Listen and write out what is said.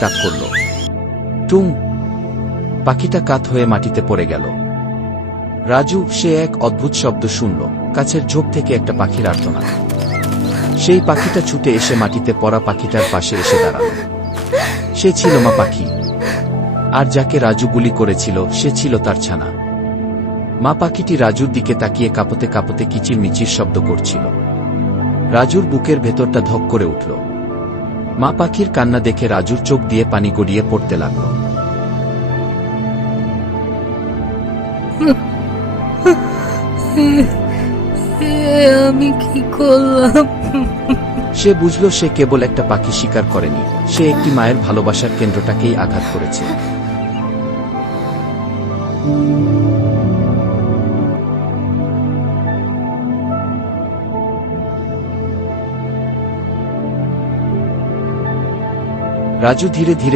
তাক করল। টুং! পাখিটা কাত হয়ে মাটিতে পড়ে গেল। রাজু সে এক অদ্ভুত শব্দ শুনল, কাছের ঝোপ থেকে একটা পাখির আর্তনাদ। সেই পাখিটা ছুটে এসে মাটিতে পড়া পাখিটার পাশে এসে দাঁড়াল। সে ছিল মা পাখি। আর যাকে রাজু গুলি করেছিল সে ছিল তার ছানা। মা পাখিটি রাজুর দিকে তাকিয়ে কাঁপতে কাঁপতে কিচিরমিচির শব্দ করছিল। রাজুর বুকের ভেতরটা ধক করে উঠল। মা পাখির কান্না দেখে রাজুর চোখ দিয়ে পানি গড়িয়ে পড়তে লাগল। আমি কি করলাম? সে বুঝল সে কেবল একটা পাখি শিকার করেনি, সে একটি মায়ের ভালোবাসার কেন্দ্রটাকেই আঘাত করেছে। রাজু ধীরে ধীরে